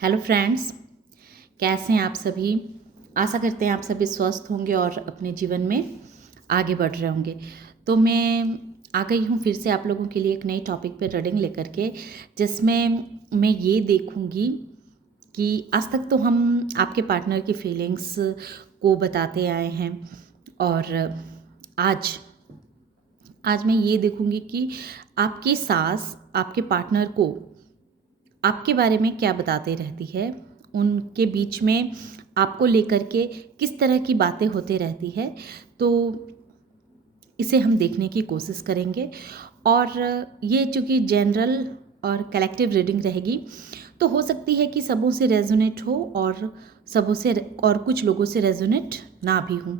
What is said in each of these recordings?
Hello friends, कैसे हैं आप सभी। आशा करते हैं आप सभी स्वस्थ होंगे और अपने जीवन में आगे बढ़ रहे होंगे। तो मैं आ गई हूँ फिर से आप लोगों के लिए एक नई टॉपिक पे रीडिंग लेकर के, जिसमें मैं ये देखूँगी कि आज तक तो हम आपके पार्टनर की फीलिंग्स को बताते आए हैं, और आज आज मैं ये देखूँगी कि आपकी सास आपके पार्टनर को आपके बारे में क्या बताते रहती है। उनके बीच में आपको लेकर के किस तरह की बातें होते रहती है, तो इसे हम देखने की कोशिश करेंगे। और ये चूँकि जनरल और कलेक्टिव रीडिंग रहेगी, तो हो सकती है कि सबों से रेजोनेट हो और सबों से और कुछ लोगों से रेजोनेट ना भी हो।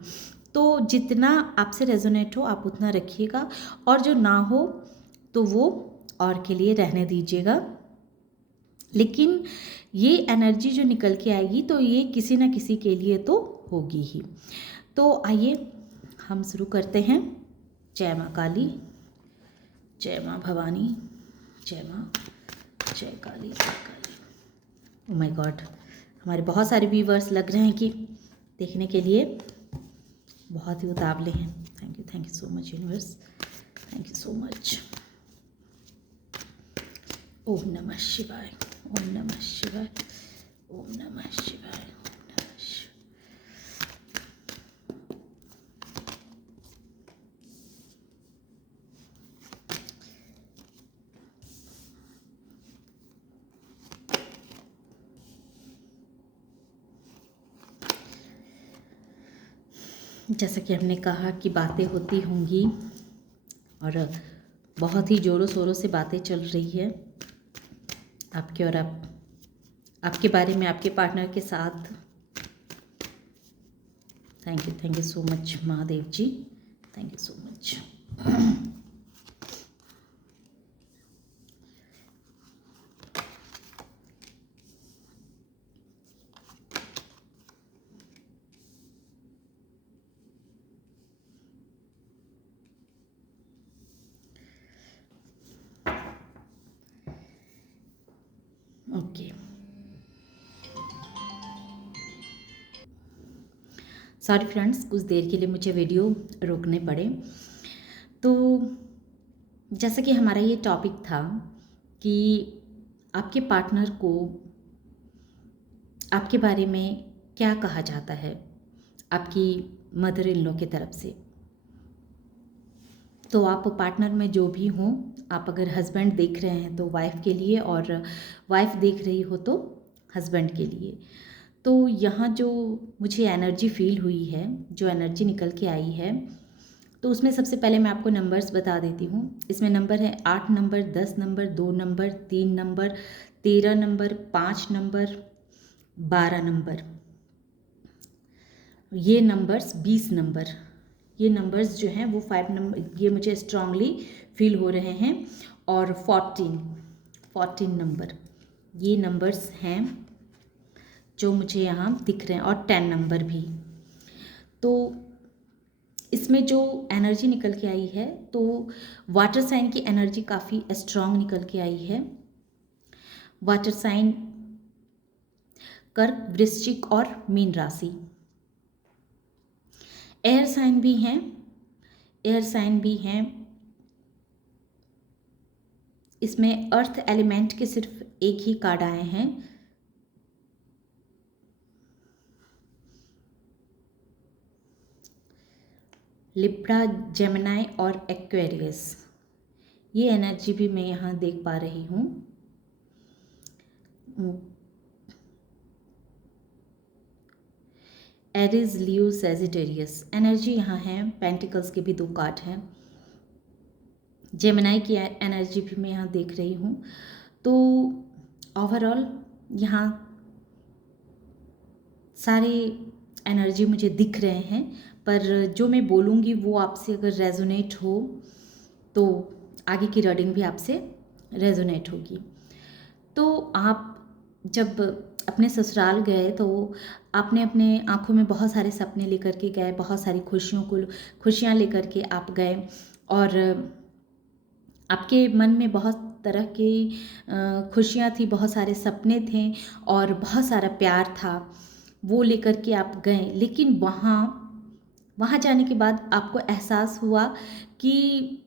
तो जितना आपसे रेजोनेट हो आप उतना रखिएगा, और जो ना हो तो वो और के लिए रहने दीजिएगा। लेकिन ये एनर्जी जो निकल के आएगी तो ये किसी ना किसी के लिए तो होगी ही। तो आइए हम शुरू करते हैं। जय माँ काली, जय माँ भवानी, जय माँ, जय काली, जय काली। ओह माय गॉड, हमारे बहुत सारे व्यूवर्स लग रहे हैं कि देखने के लिए बहुत ही उतावले हैं। Thank you so much universe, thank you so much. Om नमः शिवाय, ओम नमः शिवाय, ओम नमः शिवाय, ओम नमः शिवाय। जैसा कि हमने कहा कि बातें होती होंगी, और बहुत ही ज़ोरों शोरों से बातें चल रही है आपके और आपके बारे में आपके पार्टनर के साथ। Thank you so much Mahadev ji, thank you so much. Okay, sorry friends, कुछ देर के लिए मुझे वीडियो रोकने पड़े। तो जैसा कि हमारा ये टॉपिक था कि आपके पार्टनर को आपके बारे में क्या कहा जाता है आपकी मदर इन लॉ की तरफ से। तो आप पार्टनर में जो भी हों, आप अगर हस्बैंड देख रहे हैं तो वाइफ के लिए, और वाइफ देख रही हो तो हस्बैंड के लिए। तो यहाँ जो मुझे एनर्जी फील हुई है, जो एनर्जी निकल के आई है, तो उसमें सबसे पहले मैं आपको नंबर्स बता देती हूँ। इसमें नंबर है 8 number, 10 number, 2 number, 3 number, 13 number, 5 number, 12 number, ये नंबर्स 20 नंबर, ये नंबर्स जो हैं वो 5 नंबर, ये मुझे स्ट्रांगली फील हो रहे हैं। और 14 नंबर, ये नंबर्स हैं जो मुझे यहाँ दिख रहे हैं, और 10 नंबर भी। तो इसमें जो एनर्जी निकल के आई है, तो वाटर साइन की एनर्जी काफ़ी स्ट्रांग निकल के आई है। वाटर साइन कर्क, वृश्चिक और मीन राशि। एयर साइन भी हैं, एयर साइन भी हैं। इसमें अर्थ एलिमेंट के सिर्फ एक ही कार्ड आए हैं। लिब्रा, जेमिनाई और एक्वेरियस, ये एनर्जी भी मैं यहाँ देख पा रही हूँ। एरिज, लियो, सैजिटेरियस एनर्जी यहाँ है। पेंटिकल्स के भी 2 कार्ड हैं। जेमिनाई की एनर्जी भी मैं यहाँ देख रही हूँ। तो ओवरऑल यहाँ सारे एनर्जी मुझे दिख रहे हैं, पर जो मैं बोलूँगी वो आपसे अगर रेजोनेट हो तो आगे की रीडिंग भी आपसे रेजोनेट होगी। तो आप जब अपने ससुराल गए तो आपने अपने आँखों में बहुत सारे सपने लेकर के गए, बहुत सारी खुशियाँ लेकर के आप गए, और आपके मन में बहुत तरह की खुशियाँ थी, बहुत सारे सपने थे और बहुत सारा प्यार था, वो लेकर के आप गए। लेकिन वहाँ वहाँ जाने के बाद आपको एहसास हुआ कि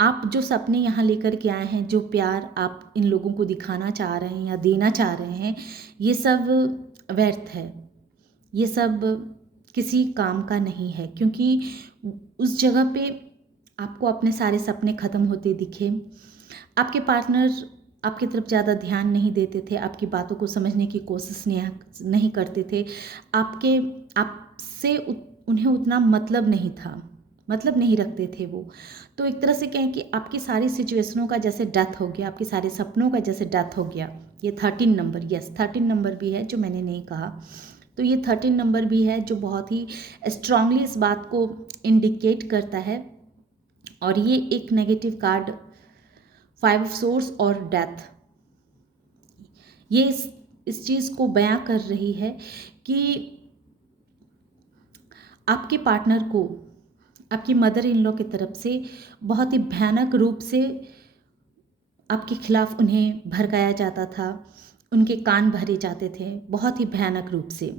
आप जो सपने यहाँ लेकर के आए हैं, जो प्यार आप इन लोगों को दिखाना चाह रहे हैं या देना चाह रहे हैं, ये सब व्यर्थ है, ये सब किसी काम का नहीं है। क्योंकि उस जगह पे आपको अपने सारे सपने ख़त्म होते दिखे, आपके पार्टनर आपकी तरफ ज़्यादा ध्यान नहीं देते थे, आपकी बातों को समझने की कोशिश नहीं करते थे, आपके आपसे उन्हें उतना मतलब नहीं था, मतलब नहीं रखते थे वो। तो एक तरह से कहें कि आपकी सारी सिचुएशनों का जैसे डेथ हो गया, आपके सारे सपनों का जैसे डेथ हो गया। ये 13 नंबर, यस 13 नंबर भी है जो मैंने नहीं कहा, तो ये 13 नंबर भी है जो बहुत ही स्ट्रांगली इस बात को इंडिकेट करता है। और ये एक नेगेटिव कार्ड 5 ऑफ सोर्स और डेथ, ये इस चीज़ को बयां कर रही है कि आपके पार्टनर को आपकी मदर इन लॉ की तरफ से बहुत ही भयानक रूप से आपके खिलाफ उन्हें भड़काया जाता था, उनके कान भरे जाते थे बहुत ही भयानक रूप से।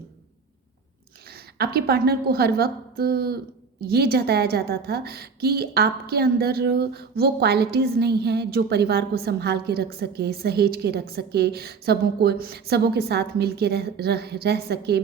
आपके पार्टनर को हर वक्त ये जताया जाता था कि आपके अंदर वो क्वालिटीज़ नहीं हैं जो परिवार को संभाल के रख सके, सहेज के रख सके, सबों के साथ मिल के रह सके।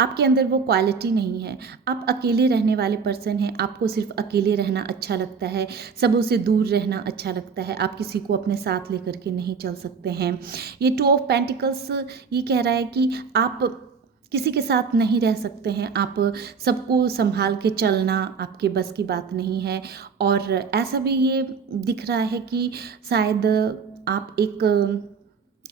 आपके अंदर वो क्वालिटी नहीं है, आप अकेले रहने वाले पर्सन हैं, आपको सिर्फ अकेले रहना अच्छा लगता है, सबों से दूर रहना अच्छा लगता है, आप किसी को अपने साथ लेकर के नहीं चल सकते हैं। ये 2 ऑफ पेंटिकल्स ये कह रहा है कि आप किसी के साथ नहीं रह सकते हैं, आप सबको संभाल के चलना आपके बस की बात नहीं है। और ऐसा भी ये दिख रहा है कि शायद आप एक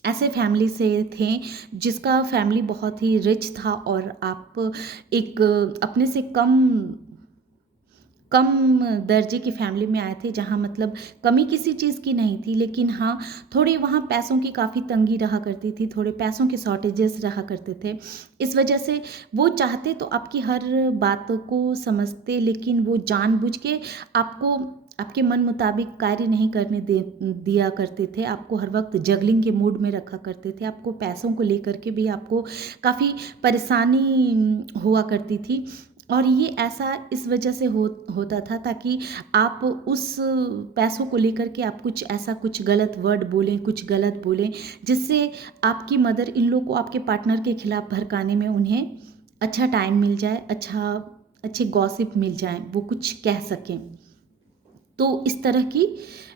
ऐसे फैमिली से थे जिसका फैमिली बहुत ही रिच था और आप एक अपने से कम दर्जे की फैमिली में आए थे, जहाँ मतलब कमी किसी चीज़ की नहीं थी, लेकिन हाँ थोड़ी वहाँ पैसों की काफ़ी तंगी रहा करती थी, थोड़े पैसों के शॉर्टेजेस रहा करते थे। इस वजह से वो चाहते तो आपकी हर बात को समझते, लेकिन वो जानबूझ के आपको आपके मन मुताबिक कार्य नहीं करने दिया करते थे, आपको हर वक्त जगलिंग के मूड में रखा करते थे, आपको पैसों को लेकर के भी आपको काफ़ी परेशानी हुआ करती थी। और ये ऐसा इस वजह से होता था ताकि आप उस पैसों को लेकर के आप कुछ गलत वर्ड बोलें, कुछ गलत बोलें, जिससे आपकी मदर इन लोग को आपके पार्टनर के खिलाफ भड़काने में उन्हें अच्छा टाइम मिल जाए, अच्छे गॉसिप मिल जाए, वो कुछ कह सकें। तो इस तरह की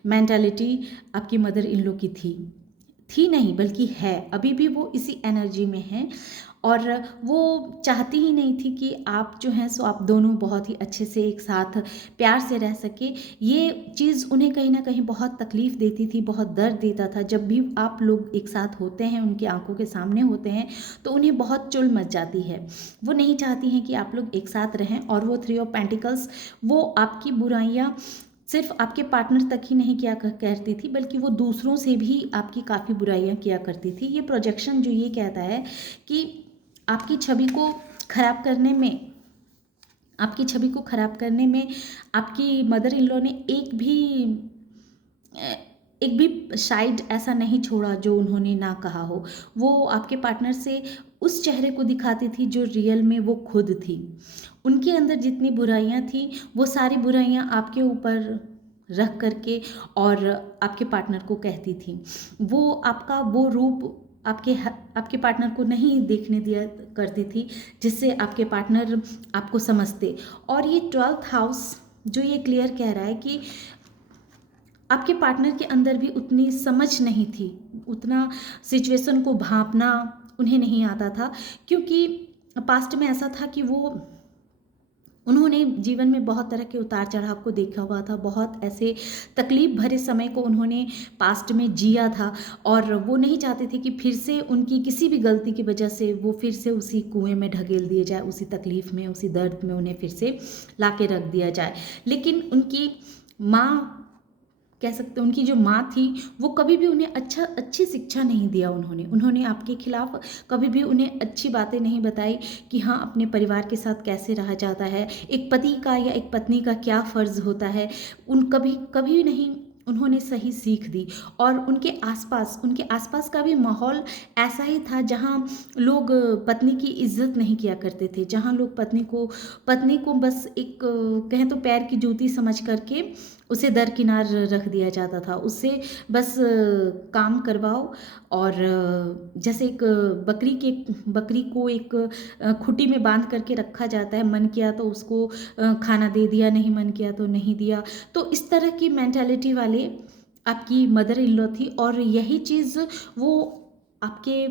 मेंटालिटी आपकी मदर इन लोग की थी नहीं बल्कि है, अभी भी वो इसी एनर्जी में है। और वो चाहती ही नहीं थी कि आप जो हैं सो आप दोनों बहुत ही अच्छे से एक साथ प्यार से रह सके। ये चीज़ उन्हें कहीं ना कहीं बहुत तकलीफ़ देती थी, बहुत दर्द देता था। जब भी आप लोग एक साथ होते हैं, उनकी आंखों के सामने होते हैं, तो उन्हें बहुत चुल मच जाती है। वो नहीं चाहती हैं कि आप लोग एक साथ रहें। और वो 3 ऑफ पेंटिकल्स वो आपकी बुराइयाँ सिर्फ आपके पार्टनर तक ही नहीं किया करती थी, बल्कि वो दूसरों से भी आपकी काफ़ी बुराइयां किया करती थी। ये प्रोजेक्शन जो ये कहता है कि आपकी छवि को खराब करने में आपकी मदर इन लॉ ने एक भी साइड ऐसा नहीं छोड़ा जो उन्होंने ना कहा हो। वो आपके पार्टनर से उस चेहरे को दिखाती थी जो रियल में वो खुद थी। उनके अंदर जितनी बुराइयां थी वो सारी बुराइयां आपके ऊपर रख करके और आपके पार्टनर को कहती थी। वो आपका वो रूप आपके पार्टनर को नहीं देखने दिया करती थी, जिससे आपके पार्टनर आपको समझते। और ये 12th हाउस जो ये क्लियर कह रहा है कि आपके पार्टनर के अंदर भी उतनी समझ नहीं थी, उतना सिचुएशन को भांपना उन्हें नहीं आता था। क्योंकि पास्ट में ऐसा था कि उन्होंने जीवन में बहुत तरह के उतार चढ़ाव को देखा हुआ था, बहुत ऐसे तकलीफ भरे समय को उन्होंने पास्ट में जिया था। और वो नहीं चाहते थे कि फिर से उनकी किसी भी गलती की वजह से वो फिर से उसी कुएं में ढकेल दिए जाए, उसी तकलीफ में, उसी दर्द में उन्हें फिर से ला के रख दिया जाए। लेकिन उनकी माँ, कह सकते हैं उनकी जो माँ थी, वो कभी भी उन्हें अच्छी शिक्षा नहीं दिया। उन्होंने आपके खिलाफ कभी भी उन्हें अच्छी बातें नहीं बताई कि हाँ अपने परिवार के साथ कैसे रहा जाता है, एक पति का या एक पत्नी का क्या फ़र्ज़ होता है। कभी नहीं उन्होंने सही सीख दी। और उनके आसपास का भी माहौल ऐसा ही था जहाँ लोग पत्नी की इज्जत नहीं किया करते थे, जहाँ लोग पत्नी को बस एक कहें तो पैर की जूती समझ करके उसे दरकिनार रख दिया जाता था। उससे बस काम करवाओ, और जैसे एक बकरी को एक खुटी में बांध करके रखा जाता है, मन किया तो उसको खाना दे दिया, नहीं मन किया तो नहीं दिया। तो इस तरह की मेंटालिटी वाले आपकी मदर इन लॉ थी, और यही चीज़ वो आपके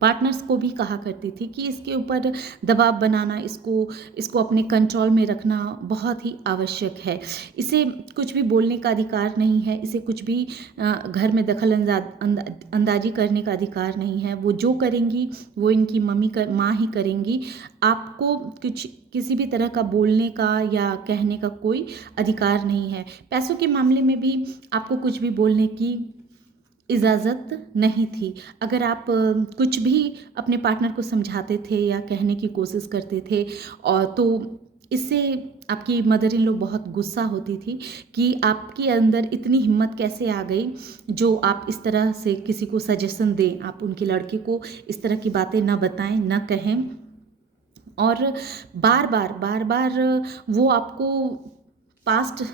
पार्टनर्स को भी कहा करती थी कि इसके ऊपर दबाव बनाना, इसको अपने कंट्रोल में रखना बहुत ही आवश्यक है। इसे कुछ भी बोलने का अधिकार नहीं है, इसे कुछ भी घर में दखल अंदाजी करने का अधिकार नहीं है। वो जो करेंगी वो इनकी माँ ही करेंगी। आपको किसी भी तरह का बोलने का या कहने का कोई अधिकार नहीं है। पैसों के मामले में भी आपको कुछ भी बोलने की इजाज़त नहीं थी। अगर आप कुछ भी अपने पार्टनर को समझाते थे या कहने की कोशिश करते थे, और तो इससे आपकी मदर इन लॉ बहुत गुस्सा होती थी कि आपके अंदर इतनी हिम्मत कैसे आ गई जो आप इस तरह से किसी को सजेशन दें, आप उनके लड़के को इस तरह की बातें न बताएं, न कहें। और बार बार वो आपको पास्ट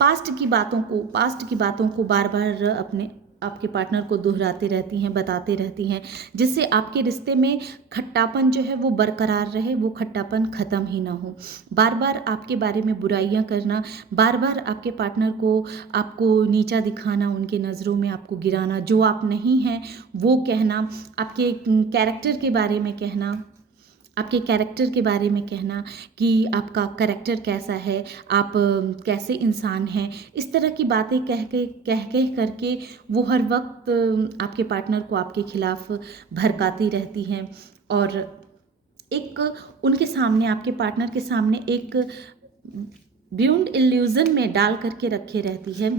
पास्ट की बातों को बार बार आपके पार्टनर को दोहराती रहती हैं, बताते रहती हैं, जिससे आपके रिश्ते में खट्टापन जो है वो बरकरार रहे, वो खट्टापन ख़त्म ही ना हो। बार बार आपके बारे में बुराइयां करना, बार बार आपके पार्टनर को आपको नीचा दिखाना, उनके नज़रों में आपको गिराना, जो आप नहीं हैं वो कहना, आपके कैरेक्टर के बारे में कहना कि आपका कैरेक्टर कैसा है, आप कैसे इंसान हैं। इस तरह की बातें कह करके वो हर वक्त आपके पार्टनर को आपके खिलाफ भड़काती रहती हैं, और एक उनके सामने, आपके पार्टनर के सामने एक ब्यूंड इल्यूजन में डाल करके रखे रहती है।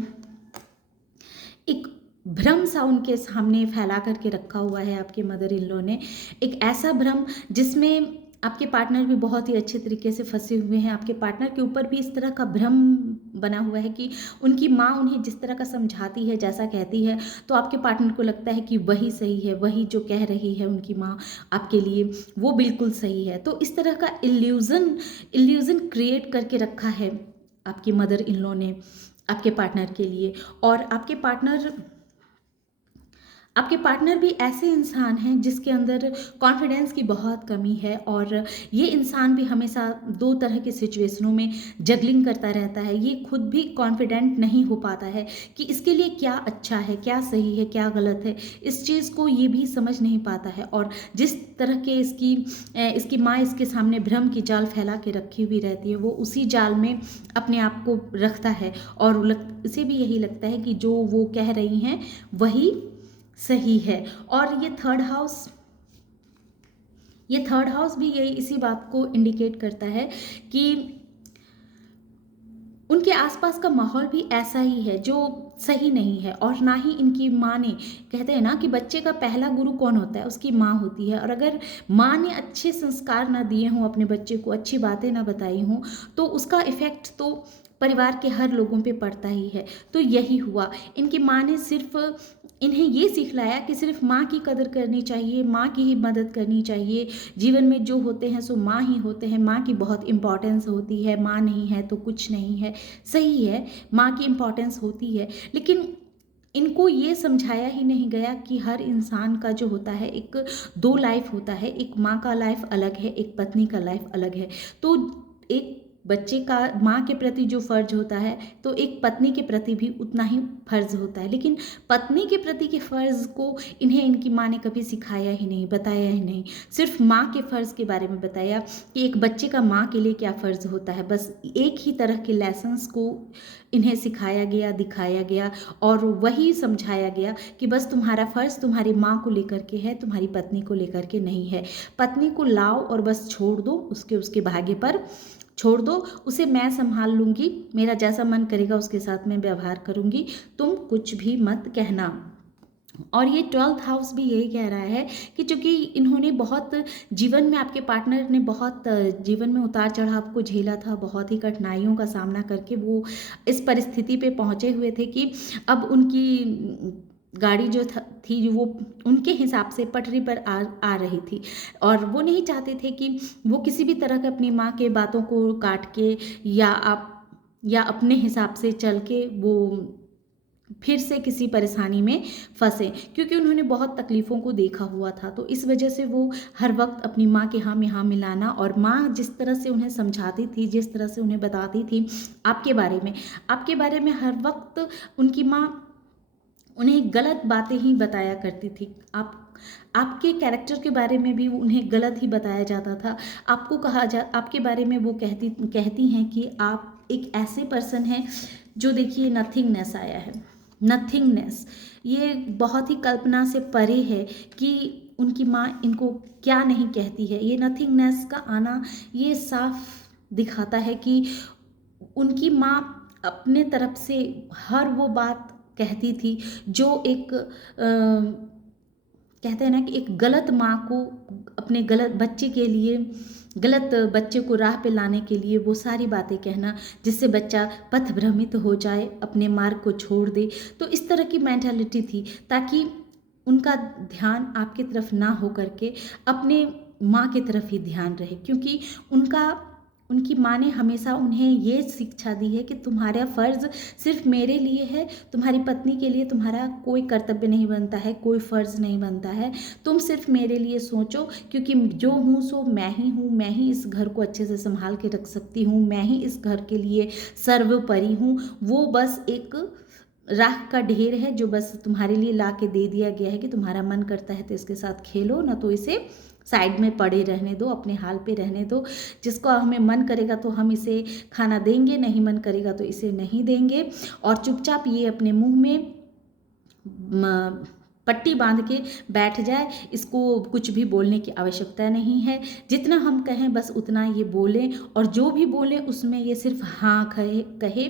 एक भ्रम सा उनके सामने फैला करके रखा हुआ है आपके मदर इन लॉ ने, एक ऐसा भ्रम जिसमें आपके पार्टनर भी बहुत ही अच्छे तरीके से फंसे हुए हैं। आपके पार्टनर के ऊपर भी इस तरह का भ्रम बना हुआ है कि उनकी माँ उन्हें जिस तरह का समझाती है, जैसा कहती है, तो आपके पार्टनर को लगता है कि वही सही है, वही जो कह रही है उनकी माँ आपके लिए वो बिल्कुल सही है। तो इस तरह का इल्यूज़न क्रिएट करके रखा है आपकी मदर इन लॉ ने आपके पार्टनर के लिए। और आपके पार्टनर भी ऐसे इंसान हैं जिसके अंदर कॉन्फिडेंस की बहुत कमी है, और ये इंसान भी हमेशा दो तरह के सिचुएशनों में जगलिंग करता रहता है। ये खुद भी कॉन्फिडेंट नहीं हो पाता है कि इसके लिए क्या अच्छा है, क्या सही है, क्या गलत है। इस चीज़ को ये भी समझ नहीं पाता है, और जिस तरह के इसकी माँ इसके सामने भ्रम की जाल फैला के रखी हुई रहती है, वो उसी जाल में अपने आप को रखता है, और इसे भी यही लगता है कि जो वो कह रही हैं वही सही है। और ये थर्ड हाउस भी यही इसी बात को इंडिकेट करता है कि उनके आसपास का माहौल भी ऐसा ही है जो सही नहीं है, और ना ही इनकी माँ ने, कहते हैं ना कि बच्चे का पहला गुरु कौन होता है, उसकी माँ होती है। और अगर माँ ने अच्छे संस्कार ना दिए हों, अपने बच्चे को अच्छी बातें ना बताई हों, तो उसका इफ़ेक्ट तो परिवार के हर लोगों पे पड़ता ही है। तो यही हुआ, इनकी माँ ने सिर्फ इन्हें ये सिखलाया कि सिर्फ माँ की कदर करनी चाहिए, माँ की ही मदद करनी चाहिए। जीवन में जो होते हैं सो माँ ही होते हैं, माँ की बहुत इम्पॉर्टेंस होती है, माँ नहीं है तो कुछ नहीं है। सही है, माँ की इम्पॉर्टेंस होती है, लेकिन इनको ये समझाया ही नहीं गया कि हर इंसान का जो होता है एक दो लाइफ होता है, एक माँ का लाइफ अलग है, एक पत्नी का लाइफ अलग है। तो एक बच्चे का माँ के प्रति जो फ़र्ज होता है, तो एक पत्नी के प्रति भी उतना ही फ़र्ज होता है। लेकिन पत्नी के प्रति के फ़र्ज़ को इन्हें इनकी माँ ने कभी सिखाया ही नहीं, बताया ही नहीं। सिर्फ माँ के फ़र्ज़ के बारे में बताया कि एक बच्चे का माँ के लिए क्या फ़र्ज़ होता है, बस एक ही तरह के लेसन्स को इन्हें सिखाया गया, दिखाया गया, और वही समझाया गया कि बस तुम्हारा फ़र्ज़ तुम्हारी माँ को लेकर के है, तुम्हारी पत्नी को लेकर के नहीं है। पत्नी को लाओ और बस छोड़ दो, उसके भाग्य पर छोड़ दो, उसे मैं संभाल लूँगी, मेरा जैसा मन करेगा उसके साथ मैं व्यवहार करूँगी, तुम कुछ भी मत कहना। और ये 12th हाउस भी यही कह रहा है कि चूंकि इन्होंने बहुत जीवन में, आपके पार्टनर ने बहुत जीवन में उतार चढ़ाव को झेला था, बहुत ही कठिनाइयों का सामना करके वो इस परिस्थिति पे पहुंचे हुए थे कि अब उनकी गाड़ी जो थी जो वो उनके हिसाब से पटरी पर आ रही थी, और वो नहीं चाहते थे कि वो किसी भी तरह के अपनी माँ के बातों को काट के या अपने हिसाब से चल के वो फिर से किसी परेशानी में फंसे, क्योंकि उन्होंने बहुत तकलीफ़ों को देखा हुआ था। तो इस वजह से वो हर वक्त अपनी माँ के हाँ में हाँ मिलाना, और माँ जिस तरह से उन्हें समझाती थी, जिस तरह से उन्हें बताती थी आपके बारे में हर वक्त उनकी माँ उन्हें गलत बातें ही बताया करती थी। आपके कैरेक्टर के बारे में भी उन्हें गलत ही बताया जाता था। आपके बारे में वो कहती हैं कि आप एक ऐसे पर्सन हैं जो, देखिए, नथिंगनेस आया है। नथिंगनेस ये बहुत ही कल्पना से परे है कि उनकी माँ इनको क्या नहीं कहती है। ये नथिंगनेस का आना ये साफ दिखाता है कि उनकी माँ अपने तरफ से हर वो बात कहती थी जो एक कहते हैं ना कि एक गलत माँ को अपने गलत बच्चे के लिए, गलत बच्चे को राह पे लाने के लिए वो सारी बातें कहना जिससे बच्चा पथभ्रमित हो जाए, अपने मार्ग को छोड़ दे। तो इस तरह की मेंटालिटी थी, ताकि उनका ध्यान आपकी तरफ ना हो करके अपने माँ की तरफ ही ध्यान रहे, क्योंकि उनकी माँ ने हमेशा उन्हें ये शिक्षा दी है कि तुम्हारा फ़र्ज़ सिर्फ मेरे लिए है, तुम्हारी पत्नी के लिए तुम्हारा कोई कर्तव्य नहीं बनता है, कोई फ़र्ज़ नहीं बनता है। तुम सिर्फ मेरे लिए सोचो, क्योंकि जो हूँ सो मैं ही हूँ, मैं ही इस घर को अच्छे से संभाल के रख सकती हूँ, मैं ही इस घर के लिए सर्वोपरि हूँ। वो बस एक राख का ढेर है जो बस तुम्हारे लिए ला के दे दिया गया है कि तुम्हारा मन करता है तो इसके साथ खेलो, ना तो इसे साइड में पड़े रहने दो, अपने हाल पे रहने दो। जिसको हमें मन करेगा तो हम इसे खाना देंगे, नहीं मन करेगा तो इसे नहीं देंगे, और चुपचाप ये अपने मुंह में पट्टी बांध के बैठ जाए। इसको कुछ भी बोलने की आवश्यकता नहीं है, जितना हम कहें बस उतना ये बोलें, और जो भी बोलें उसमें ये सिर्फ हाँ कहे।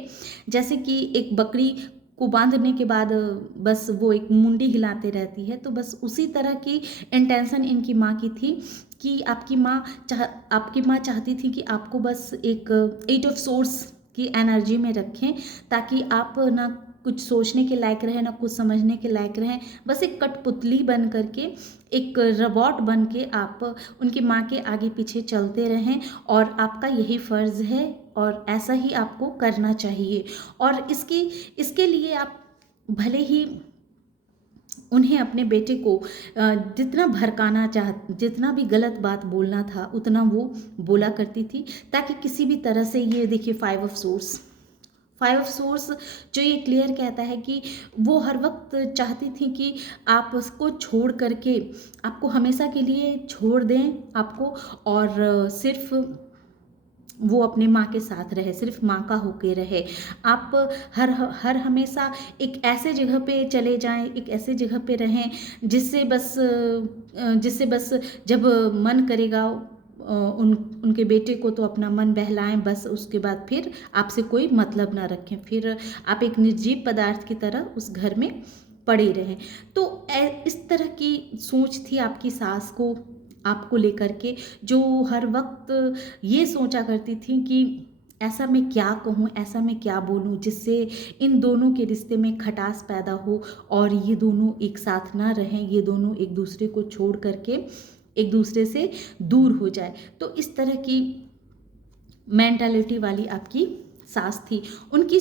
जैसे कि एक बकरी को बांधने के बाद बस वो एक मुंडी हिलाते रहती है, तो बस उसी तरह की इंटेंशन इनकी माँ की थी कि आपकी माँ चाहती थी कि आपको बस एक 8 ऑफ सोर्स की एनर्जी में रखें, ताकि आप ना कुछ सोचने के लायक रहें, ना कुछ समझने के लायक रहें, बस एक कठपुतली बन करके, एक रोबोट बन के आप उनकी माँ के आगे पीछे चलते रहें, और आपका यही फ़र्ज़ है और ऐसा ही आपको करना चाहिए। और इसके लिए आप भले ही उन्हें, अपने बेटे को जितना भी गलत बात बोलना था उतना वो बोला करती थी, ताकि किसी भी तरह से, ये देखिए 5 ऑफ सोर्स जो ये क्लियर कहता है कि वो हर वक्त चाहती थी कि आप उसको छोड़ करके, आपको हमेशा के लिए छोड़ दें आपको, और सिर्फ वो अपने माँ के साथ रहे, सिर्फ माँ का होके रहे। आप हर हमेशा एक ऐसे जगह पे चले जाएं, एक ऐसे जगह पे रहें जिससे बस जब मन करेगा उनके बेटे को तो अपना मन बहलाएं, बस उसके बाद फिर आपसे कोई मतलब ना रखें, फिर आप एक निर्जीव पदार्थ की तरह उस घर में पड़े रहें। तो इस तरह की सोच थी आपकी सास को आपको लेकर के, जो हर वक्त ये सोचा करती थी कि ऐसा मैं क्या कहूँ, ऐसा मैं क्या बोलूँ जिससे इन दोनों के रिश्ते में खटास पैदा हो, और ये दोनों एक साथ ना रहें, ये दोनों एक दूसरे को छोड़ करके एक दूसरे से दूर हो जाए। तो इस तरह की मेंटालिटी वाली आपकी सास थी। उनकी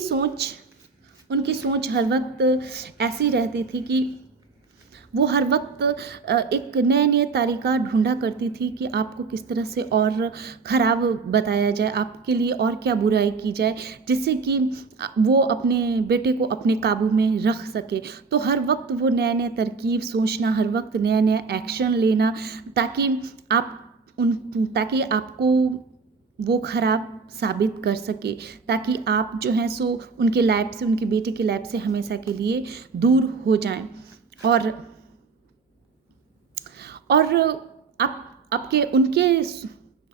सोच हर वक्त ऐसी रहती थी कि वो हर वक्त एक नए नए तरीका ढूंढा करती थी कि आपको किस तरह से और ख़राब बताया जाए, आपके लिए और क्या बुराई की जाए, जिससे कि वो अपने बेटे को अपने काबू में रख सके। तो हर वक्त वो नए नए तरकीब सोचना, हर वक्त नया नया एक्शन लेना, ताकि आपको वो ख़राब साबित कर सके, ताकि आप जो हैं सो उनके लाइफ से, उनके बेटे के लाइफ से हमेशा के लिए दूर हो जाएं। और आप आपके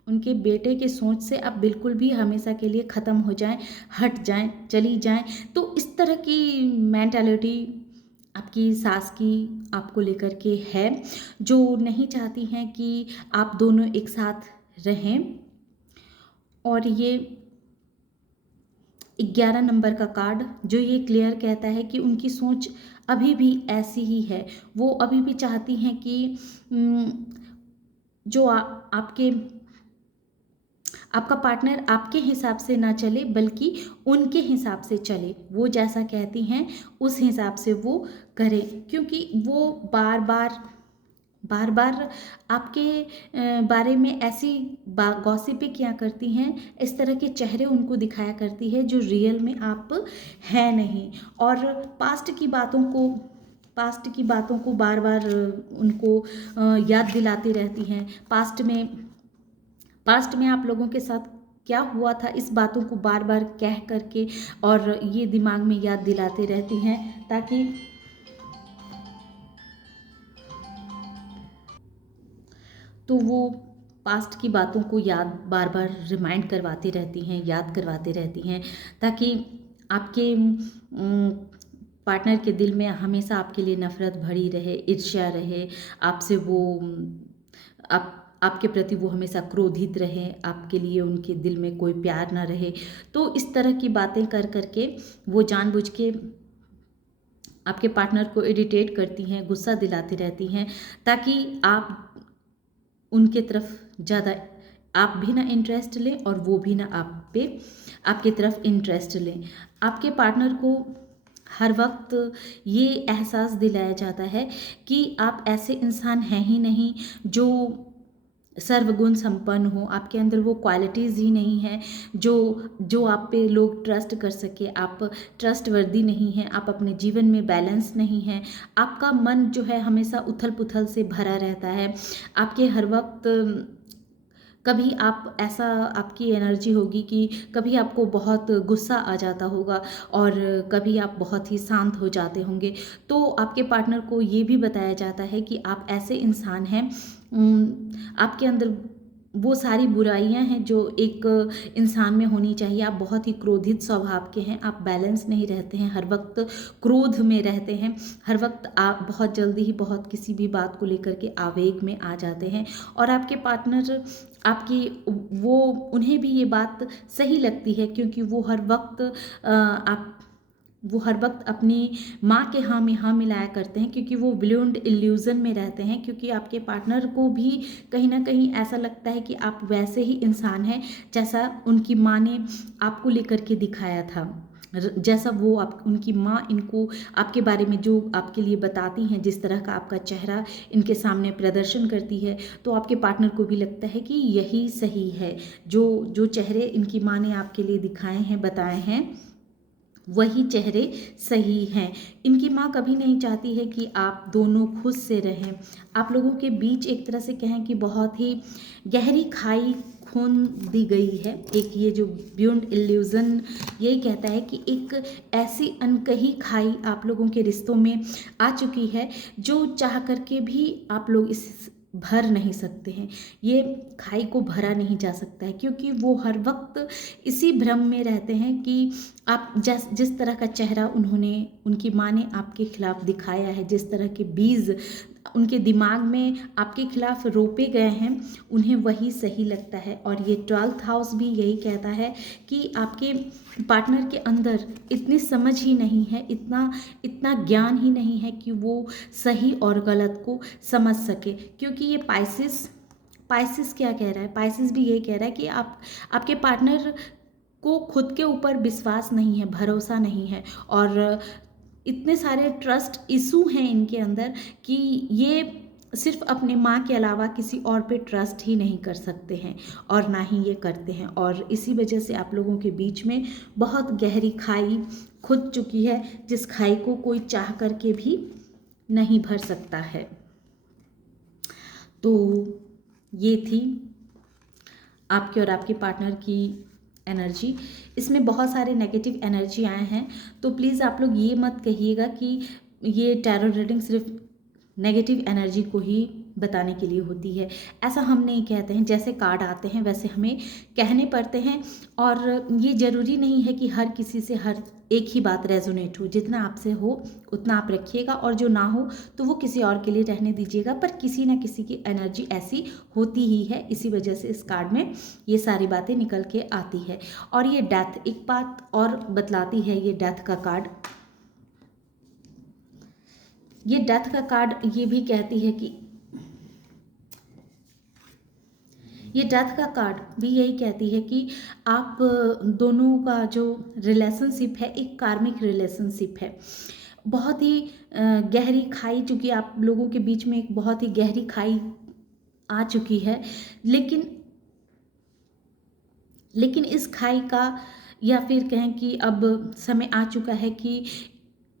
उनके बेटे के सोच से आप बिल्कुल भी हमेशा के लिए ख़त्म हो जाएं, हट जाएं, चली जाएं। तो इस तरह की मेंटालिटी आपकी सास की आपको लेकर के है, जो नहीं चाहती हैं कि आप दोनों एक साथ रहें। और ये 11 नंबर का कार्ड जो ये क्लियर कहता है कि उनकी सोच अभी भी ऐसी ही है। वो अभी भी चाहती हैं कि उम, जो आपके आपका पार्टनर आपके हिसाब से ना चले बल्कि उनके हिसाब से चले। वो जैसा कहती हैं उस हिसाब से वो करें, क्योंकि वो बार बार बार बार आपके बारे में ऐसी गॉसिपें क्या करती हैं, इस तरह के चेहरे उनको दिखाया करती है जो रियल में आप हैं नहीं। और पास्ट की बातों को बार बार उनको याद दिलाती रहती हैं। पास्ट में आप लोगों के साथ क्या हुआ था, इस बातों को बार बार कह करके और ये दिमाग में याद दिलाते रहती हैं, ताकि तो वो पास्ट की बातों को बार बार रिमाइंड करवाती रहती हैं, याद करवाती रहती हैं, ताकि आपके पार्टनर के दिल में हमेशा आपके लिए नफ़रत भरी रहे, ईर्ष्या रहे, आपसे वो आपके प्रति वो हमेशा क्रोधित रहे, आपके लिए उनके दिल में कोई प्यार ना रहे। तो इस तरह की बातें कर करके वो जानबूझ के आपके पार्टनर को इरिटेट करती हैं, गुस्सा दिलाती रहती हैं, ताकि आप उनके तरफ ज़्यादा आप भी ना इंटरेस्ट लें और वो भी ना आपके तरफ इंटरेस्ट लें। आपके पार्टनर को हर वक्त ये एहसास दिलाया जाता है कि आप ऐसे इंसान हैं ही नहीं जो सर्वगुण संपन्न हो। आपके अंदर वो क्वालिटीज़ ही नहीं है जो जो आप पे लोग ट्रस्ट कर सके। आप ट्रस्टवर्दी नहीं हैं, आप अपने जीवन में बैलेंस नहीं हैं। आपका मन जो है हमेशा उथल पुथल से भरा रहता है। आपके हर वक्त कभी आप ऐसा आपकी एनर्जी होगी कि कभी आपको बहुत गुस्सा आ जाता होगा और कभी आप बहुत ही शांत हो जाते होंगे। तो आपके पार्टनर को ये भी बताया जाता है कि आप ऐसे इंसान हैं, आपके अंदर वो सारी बुराइयां हैं जो एक इंसान में होनी चाहिए। आप बहुत ही क्रोधित स्वभाव के हैं, आप बैलेंस नहीं रहते हैं, हर वक्त क्रोध में रहते हैं, हर वक्त आप बहुत जल्दी ही बहुत किसी भी बात को लेकर के आवेग में आ जाते हैं। और आपके पार्टनर आपकी वो उन्हें भी ये बात सही लगती है, क्योंकि वो हर वक्त अपनी माँ के हाँ में हाँ मिलाया करते हैं, क्योंकि वो ब्लाइंड इल्यूज़न में रहते हैं। क्योंकि आपके पार्टनर को भी कहीं ना कहीं ऐसा लगता है कि आप वैसे ही इंसान हैं जैसा उनकी माँ ने आपको लेकर के दिखाया था, जैसा वो उनकी माँ इनको आपके बारे में जो आपके लिए बताती हैं, जिस तरह का आपका चेहरा इनके सामने प्रदर्शन करती है, तो आपके पार्टनर को भी लगता है कि यही सही है। जो जो चेहरे इनकी माँ ने आपके लिए दिखाए हैं, बताए हैं, वही चेहरे सही हैं। इनकी माँ कभी नहीं चाहती है कि आप दोनों खुश से रहें। आप लोगों के बीच एक तरह से कहें कि बहुत ही गहरी खाई खून दी गई है। एक ये जो बियॉन्ड इल्यूज़न यही कहता है कि एक ऐसी अनकही खाई आप लोगों के रिश्तों में आ चुकी है जो चाह करके भी आप लोग इस भर नहीं सकते हैं। ये खाई को भरा नहीं जा सकता है, क्योंकि वो हर वक्त इसी भ्रम में रहते हैं कि आप जिस तरह का चेहरा उनकी माँ ने आपके खिलाफ दिखाया है, जिस तरह के बीज उनके दिमाग में आपके खिलाफ रोपे गए हैं, उन्हें वही सही लगता है। और ये 12th हाउस भी यही कहता है कि आपके पार्टनर के अंदर इतनी समझ ही नहीं है, इतना इतना ज्ञान ही नहीं है कि वो सही और गलत को समझ सके। क्योंकि ये पाइसिस क्या कह रहा है, पाइसिस भी यही कह रहा है कि आपके पार्टनर को खुद के ऊपर विश्वास नहीं है, भरोसा नहीं है, और इतने सारे ट्रस्ट इशू हैं इनके अंदर कि ये सिर्फ अपने माँ के अलावा किसी और पे ट्रस्ट ही नहीं कर सकते हैं, और ना ही ये करते हैं। और इसी वजह से आप लोगों के बीच में बहुत गहरी खाई खुद चुकी है, जिस खाई को कोई चाह करके भी नहीं भर सकता है। तो ये थी आपके और आपके पार्टनर की एनर्जी। इसमें बहुत सारे नेगेटिव एनर्जी आए हैं, तो प्लीज़ आप लोग ये मत कहिएगा कि ये टैरो रीडिंग सिर्फ नेगेटिव एनर्जी को ही बताने के लिए होती है। ऐसा हम नहीं कहते हैं, जैसे कार्ड आते हैं वैसे हमें कहने पड़ते हैं। और ये ज़रूरी नहीं है कि हर किसी से हर एक ही बात रेजोनेट हो। जितना आपसे हो उतना आप रखिएगा, और जो ना हो तो वो किसी और के लिए रहने दीजिएगा। पर किसी ना किसी की एनर्जी ऐसी होती ही है, इसी वजह से इस कार्ड में ये सारी बातें निकल के आती है। और ये डेथ, एक बात और बतलाती है ये डेथ का कार्ड। ये डेथ का कार्ड ये भी कहती है कि ये डेथ का कार्ड भी यही कहती है कि आप दोनों का जो रिलेशनशिप है एक कार्मिक रिलेशनशिप है। बहुत ही गहरी खाई चुकी, आप लोगों के बीच में एक बहुत ही गहरी खाई आ चुकी है। लेकिन इस खाई का, या फिर कहें कि अब समय आ चुका है कि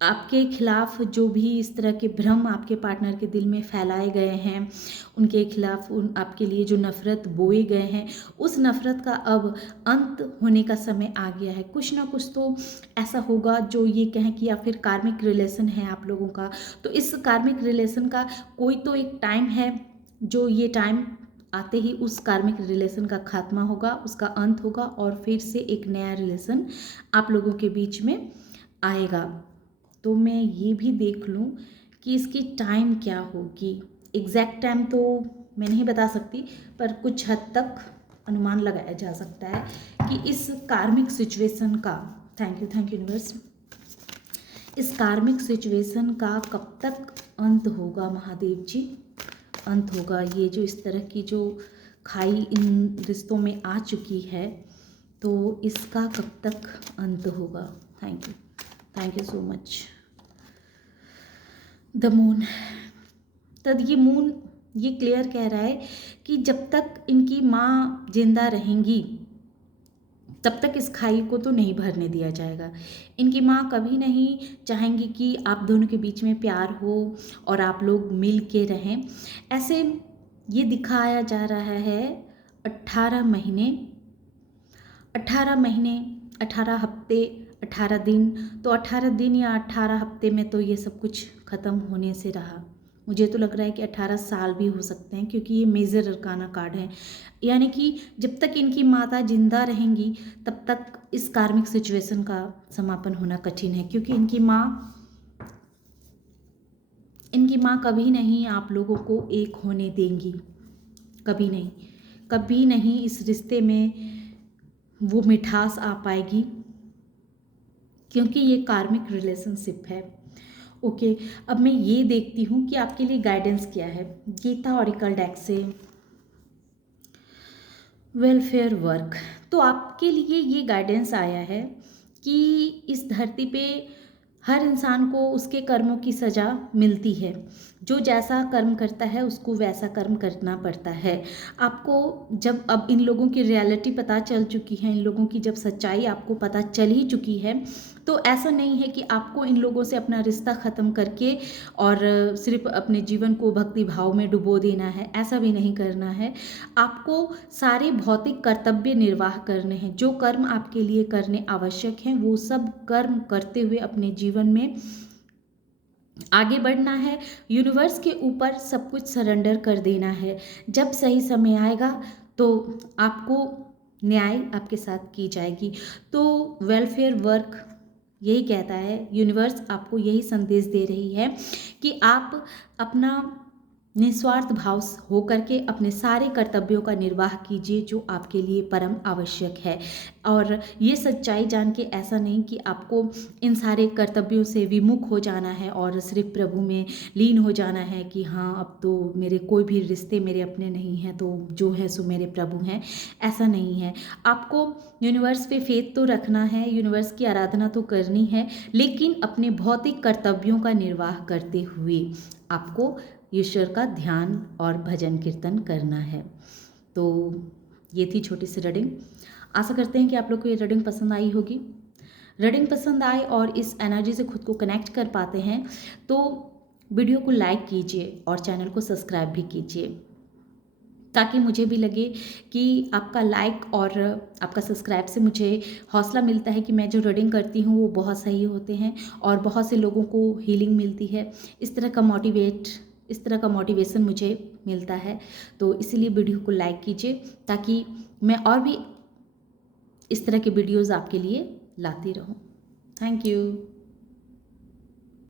आपके खिलाफ जो भी इस तरह के भ्रम आपके पार्टनर के दिल में फैलाए गए हैं, उनके खिलाफ आपके लिए जो नफ़रत बोए गए हैं, उस नफ़रत का अब अंत होने का समय आ गया है। कुछ ना कुछ तो ऐसा होगा जो ये कहें कि, या फिर कार्मिक रिलेशन है आप लोगों का, तो इस कार्मिक रिलेशन का कोई तो एक टाइम है, जो ये टाइम आते ही उस कार्मिक रिलेशन का खात्मा होगा, उसका अंत होगा, और फिर से एक नया रिलेशन आप लोगों के बीच में आएगा। तो मैं ये भी देख लूँ कि इसकी टाइम क्या होगी। एग्जैक्ट टाइम तो मैं नहीं बता सकती, पर कुछ हद तक अनुमान लगाया जा सकता है कि इस कार्मिक सिचुएशन का, थैंक यू यूनिवर्स, इस कार्मिक सिचुएशन का कब तक अंत होगा महादेव जी, अंत होगा। ये जो इस तरह की जो खाई इन रिश्तों में आ चुकी है, तो इसका कब तक अंत होगा। Thank you so much. The moon, तब ये मून ये क्लियर कह रहा है कि जब तक इनकी माँ जिंदा रहेंगी तब तक इस खाई को तो नहीं भरने दिया जाएगा। इनकी माँ कभी नहीं चाहेंगी कि आप दोनों के बीच में प्यार हो और आप लोग मिल के रहें। ऐसे ये दिखाया जा रहा है 18 महीने, 18 हफ्ते, 18 दिन, तो 18 दिन या 18 हफ्ते में तो ये सब कुछ ख़त्म होने से रहा। मुझे तो लग रहा है कि 18 साल भी हो सकते हैं, क्योंकि ये मेजर अरकाना कार्ड है। यानी कि जब तक इनकी माता जिंदा रहेंगी तब तक इस कार्मिक सिचुएशन का समापन होना कठिन है, क्योंकि इनकी माँ कभी नहीं आप लोगों को एक होने देंगी, कभी नहीं इस रिश्ते में वो मिठास आ पाएगी, क्योंकि ये कार्मिक रिलेशनशिप है। ओके, अब मैं ये देखती हूँ कि आपके लिए गाइडेंस क्या है गीता ऑरिकल डेक से। वेलफेयर वर्क, तो आपके लिए ये गाइडेंस आया है कि इस धरती पे हर इंसान को उसके कर्मों की सज़ा मिलती है। जो जैसा कर्म करता है उसको वैसा कर्म करना पड़ता है। आपको जब अब इन लोगों की रियलिटी पता चल चुकी है, इन लोगों की जब सच्चाई आपको पता चल ही चुकी है, तो ऐसा नहीं है कि आपको इन लोगों से अपना रिश्ता ख़त्म करके और सिर्फ अपने जीवन को भक्ति भाव में डुबो देना है, ऐसा भी नहीं करना है। आपको सारे भौतिक कर्तव्य निर्वाह करने हैं। जो कर्म आपके लिए करने आवश्यक हैं वो सब कर्म करते हुए अपने जीवन में आगे बढ़ना है। यूनिवर्स के ऊपर सब कुछ सरेंडर कर देना है। जब सही समय आएगा तो आपको न्याय आपके साथ की जाएगी। तो वेलफेयर वर्क यही कहता है, यूनिवर्स आपको यही संदेश दे रही है कि आप अपना निस्वार्थ भाव होकर के अपने सारे कर्तव्यों का निर्वाह कीजिए जो आपके लिए परम आवश्यक है। और ये सच्चाई जान के ऐसा नहीं कि आपको इन सारे कर्तव्यों से विमुख हो जाना है और सिर्फ प्रभु में लीन हो जाना है कि हाँ अब तो मेरे कोई भी रिश्ते मेरे अपने नहीं हैं, तो जो है सो मेरे प्रभु हैं। ऐसा नहीं है। आपको यूनिवर्स पे फेथ तो रखना है, यूनिवर्स की आराधना तो करनी है, लेकिन अपने भौतिक कर्तव्यों का निर्वाह करते हुए आपको ईश्वर का ध्यान और भजन कीर्तन करना है। तो ये थी छोटी सी रीडिंग। आशा करते हैं कि आप लोग को ये रीडिंग पसंद आई होगी। रीडिंग पसंद आए और इस एनर्जी से खुद को कनेक्ट कर पाते हैं तो वीडियो को लाइक कीजिए और चैनल को सब्सक्राइब भी कीजिए, ताकि मुझे भी लगे कि आपका लाइक और आपका सब्सक्राइब से मुझे हौसला मिलता है कि मैं जो रीडिंग करती हूँ वो बहुत सही होते हैं और बहुत से लोगों को हीलिंग मिलती है। इस तरह का मोटिवेशन मुझे मिलता है। तो इसीलिए वीडियो को लाइक कीजिए ताकि मैं और भी इस तरह के वीडियोज़ आपके लिए लाती रहूँ। Thank you.